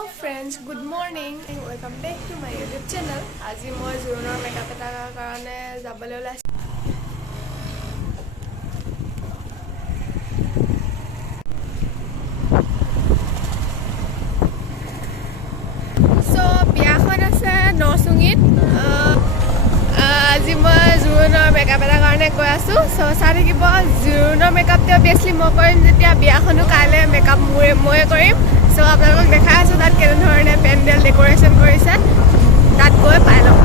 Hello friends, good morning. Welcome back to my YouTube channel. আজি মই জোৰোণৰ makeup এটাৰ কাৰণে যাবলৈ ওলাইছো। বিয়াখন আছে নচুঙিত। আজি মই জোৰোণৰ মেকআপ এটাৰ কাৰণে গৈ আছো। চাই থাকিব। জোৰোণৰ মেকআপটো অবভিয়াছলি মই কৰিম, যেতিয়া বিয়াখনো কাইলৈ মেকআপ ময়ে কৰিম। আপোনালোকক দেখাই আছো তাত কেনেধৰণে পেণ্ডেল ডেক'ৰেশ্যন কৰিছে, তাত গৈ পাই ল'ম।